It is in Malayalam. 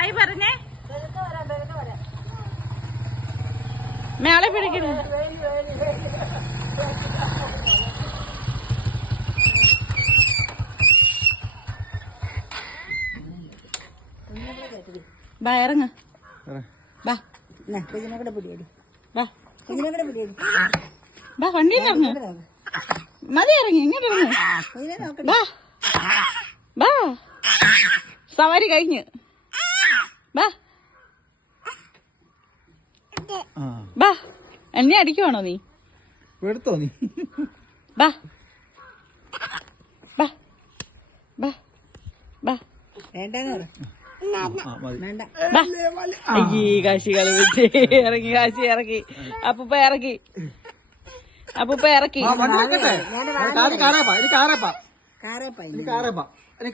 ഹായ് പറഞ്ഞേ. മേളെ പിടിക്കുന്നു. ബാ ഇറങ്ങ. ബാ ബാ വണ്ടിയിൽ ഇറങ്ങ. മതി ഇറങ്ങി. ഇങ്ങോട്ട് ഇറങ്ങ. ബാ ബാ സവാരി കഴിഞ്ഞ്. ബാ ബാ. എന്നെ അടിക്കുവാണോ നീ? എടുത്തോ നീ? ബാ ബാ ബാ ബാ. അയ്യേ കാശി കളിച്ച് ഇറങ്ങി. കാശി ഇറക്കി. അപ്പൂപ്പ ഇറക്കി. അപ്പൂപ്പ ഇറക്കി. കാറേപ്പാ.